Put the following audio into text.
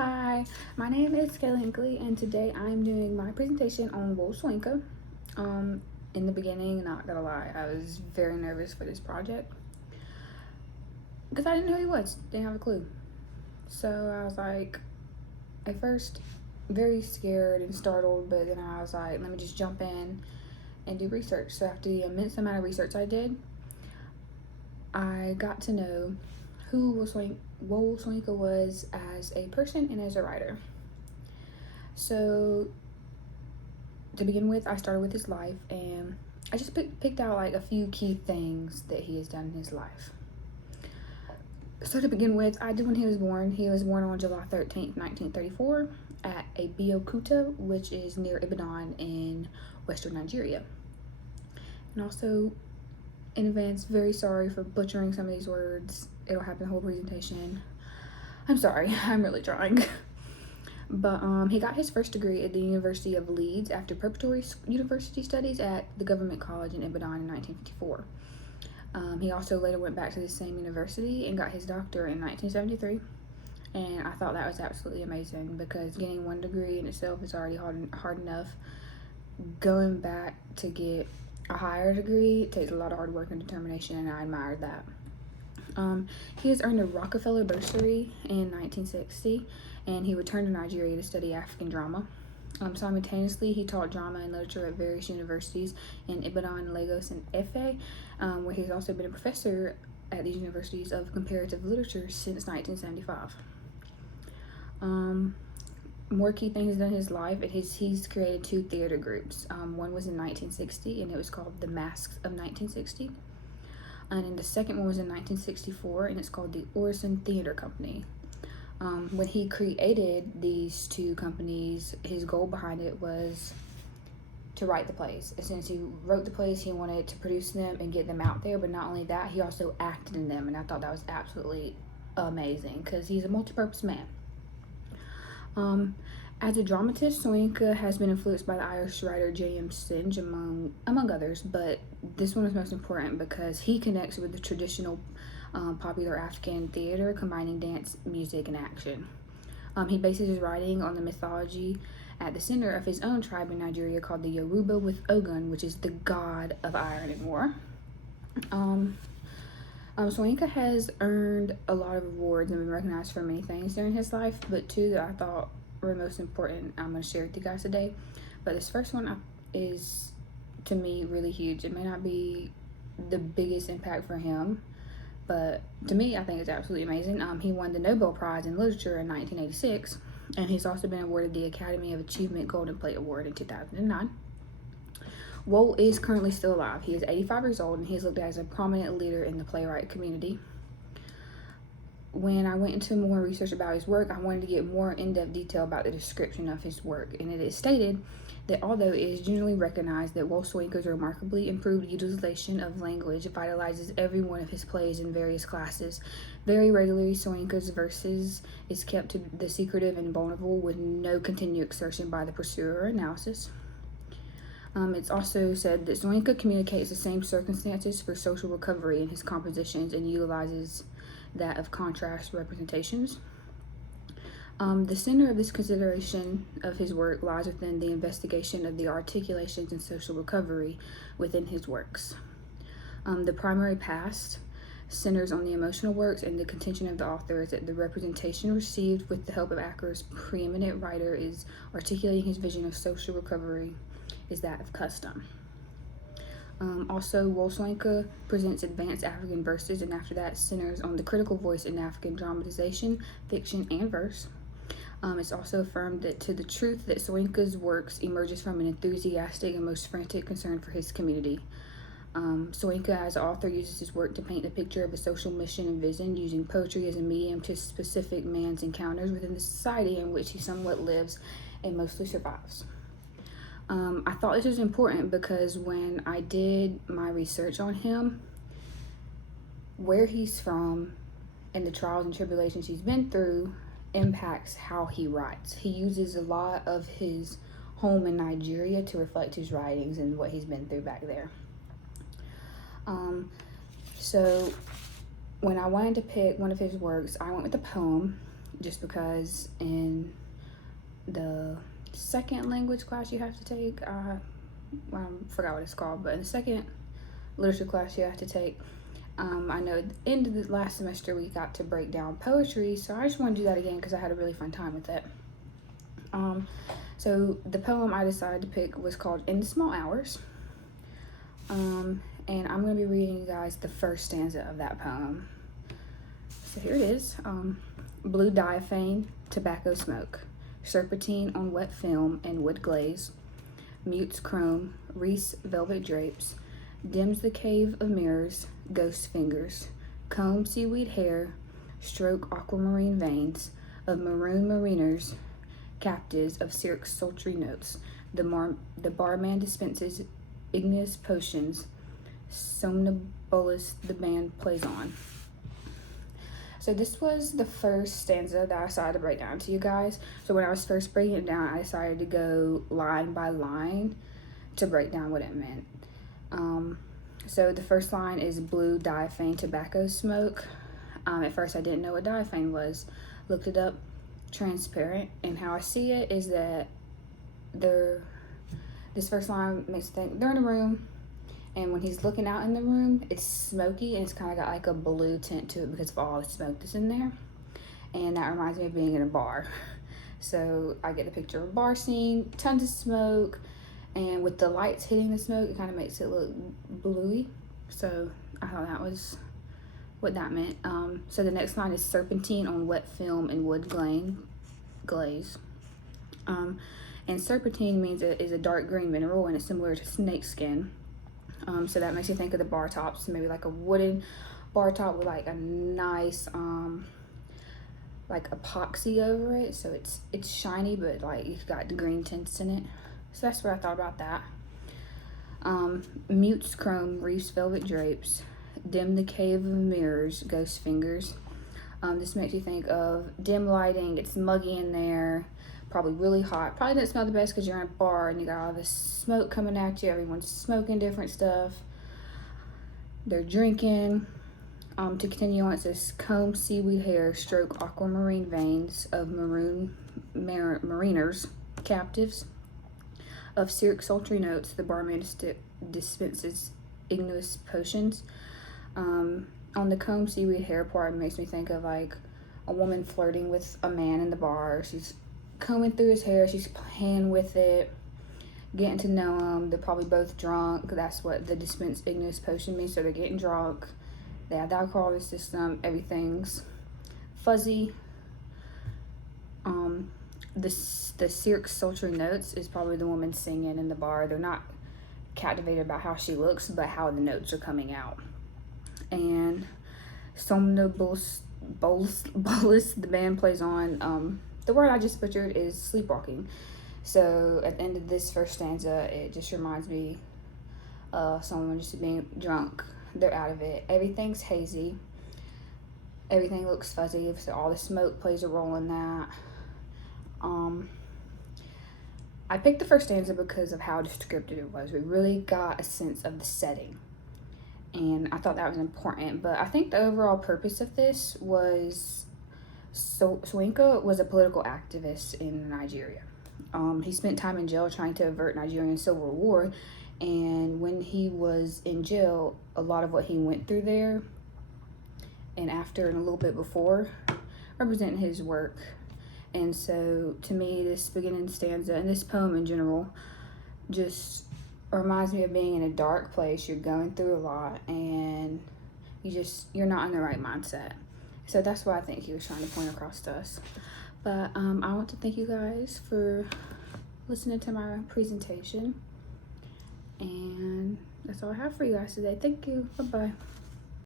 Hi, my name is Kayla Hinkley, and today I'm doing my presentation on Wole Soyinka. In the beginning, not gonna lie, I was very nervous for this project because I didn't know who he was, didn't have a clue. So I was like, at first, very scared and startled, but then I was like, let me just jump in and do research. So after the immense amount of research I did, I got to know who Wole Soyinka was as a person and as a writer. So to begin with, I started with his life, and I just picked out like a few key things that he has done in his life. So to begin with, I did when he was born. He was born on July 13th, 1934 at Abeokuta, which is near Ibadan in western Nigeria. And also, in advance, very sorry for butchering some of these words. It'll happen the whole presentation. I'm sorry, I'm really trying. But he got his first degree at the University of Leeds after preparatory university studies at the Government College in Ibadan in 1954. He also later went back to the same university and got his doctorate in 1973. And I thought that was absolutely amazing because getting one degree in itself is already hard enough. Going back to get a higher degree takes a lot of hard work and determination, and I admired that. He has earned a Rockefeller bursary in 1960, and he returned to Nigeria to study African drama. Simultaneously, he taught drama and literature at various universities in Ibadan, Lagos, and Efe, where he's also been a professor at these universities of comparative literature since 1975. More key things done in his life, he's created two theater groups. One was in 1960, and it was called The Masks of 1960. And then the second one was in 1964, and it's called the Orson Theater Company. When he created these two companies, his goal behind it was to write the plays. As soon as he wrote the plays, he wanted to produce them and get them out there, but not only that, he also acted in them, and I thought that was absolutely amazing because he's a multi-purpose man. As a dramatist, Soyinka has been influenced by the Irish writer J.M. Synge, among others, but this one is most important because he connects with the traditional popular African theater, combining dance, music, and action. He bases his writing on the mythology at the center of his own tribe in Nigeria called the Yoruba, with Ogun, which is the god of iron and war. Soyinka has earned a lot of awards and been recognized for many things during his life, but two that I thought were most important I'm going to share with you guys today. But this first one is, to me, really huge. It may not be the biggest impact for him, but to me, I think it's absolutely amazing. He won the Nobel Prize in Literature in 1986, and he's also been awarded the Academy of Achievement Golden Plate Award in 2009. Wole is currently still alive. He is 85 years old, and he's looked at as a prominent leader in the playwright community. When I went into more research about his work, I wanted to get more in-depth detail about the description of his work, and it is stated that although it is generally recognized that Wole Soyinka's remarkably improved utilization of language vitalizes every one of his plays in various classes, very regularly Soyinka's verses is kept to the secretive and vulnerable with no continued exertion by the pursuer or analysis. It's also said that Soyinka communicates the same circumstances for social recovery in his compositions and utilizes that of contrast representations. The center of this consideration of his work lies within the investigation of the articulations and social recovery within his works. The primary past centers on the emotional works, and the contention of the author is that the representation received with the help of Acker's preeminent writer is articulating his vision of social recovery is that of custom. Also, Wole Soyinka presents advanced African verses, and after that centers on the critical voice in African dramatization, fiction, and verse. It's also affirmed that to the truth that Soyinka's works emerges from an enthusiastic and most frantic concern for his community. Soyinka as an author uses his work to paint a picture of a social mission and vision, using poetry as a medium to specific man's encounters within the society in which he somewhat lives and mostly survives. I thought this was important because when I did my research on him, where he's from and the trials and tribulations he's been through impacts how he writes. He uses a lot of his home in Nigeria to reflect his writings and what he's been through back there. So when I wanted to pick one of his works, I went with a poem, just because in the second language class you have to take, I forgot what it's called, but in the second literature class you have to take, I know at the end of the last semester we got to break down poetry, so I just want to do that again because I had a really fun time with it. So the poem I decided to pick was called In the Small Hours. And I'm going to be reading you guys the first stanza of that poem. So here it is. Blue diaphane, tobacco smoke, serpentine on wet film and wood glaze, mutes chrome, Reese velvet drapes, dims the cave of mirrors, ghost fingers, comb seaweed hair, stroke aquamarine veins of maroon mariners, captives of Cirque's sultry notes. The barman dispenses igneous potions, somnambulous the band plays on. So this was the first stanza that I decided to break down to you guys. So when I was first breaking it down, I decided to go line by line to break down what it meant. So the first line is blue diaphane tobacco smoke. At first I didn't know what diaphane was. Looked it up, transparent, and how I see it is that this first line makes me think they're in a room, and when he's looking out in the room, it's smoky and it's kind of got like a blue tint to it because of all the smoke that's in there. And that reminds me of being in a bar. So I get a picture of a bar scene, tons of smoke, and with the lights hitting the smoke, it kind of makes it look bluey. So I thought that was what that meant. So the next line is serpentine on wet film and wood glaze. And serpentine means it is a dark green mineral and it's similar to snake skin. So that makes you think of the bar tops, maybe like a wooden bar top with like a nice like epoxy over it, so it's shiny but like you've got the green tints in it. So that's what I thought about that. Mutes chrome, reefs velvet drapes, dim the cave of mirrors, ghost fingers. This makes you think of dim lighting, it's muggy in there, probably really hot. Probably doesn't smell the best because you're in a bar and you got all this smoke coming at you. Everyone's smoking different stuff. They're drinking. To continue on, it says comb seaweed hair, stroke aquamarine veins of maroon mariners, captives of Cirque's sultry notes. The barman dispenses igneous potions. On the comb seaweed hair part, it makes me think of like a woman flirting with a man in the bar. She's combing through his hair, she's playing with it, getting to know him. They're probably both drunk. That's what the dispense igneous potion means. So they're getting drunk, they have the alcohol in the system, everything's fuzzy. The Cirque's sultry notes is probably the woman singing in the bar. They're not captivated by how she looks, but how the notes are coming out. And somnambulous the band plays on. The word I just butchered is sleepwalking. So at the end of this first stanza, it just reminds me of someone just being drunk. They're out of it. Everything's hazy. Everything looks fuzzy. So all the smoke plays a role in that. I picked the first stanza because of how descriptive it was. We really got a sense of the setting. And I thought that was important. But I think the overall purpose of this was Soyinka was a political activist in Nigeria. He spent time in jail trying to avert Nigerian civil war, and when he was in jail, a lot of what he went through there and after and a little bit before represent his work. And so to me, this beginning stanza and this poem in general just reminds me of being in a dark place. You're going through a lot and you're not in the right mindset. So that's what I think he was trying to point across to us. But I want to thank you guys for listening to my presentation. And that's all I have for you guys today. Thank you. Bye-bye.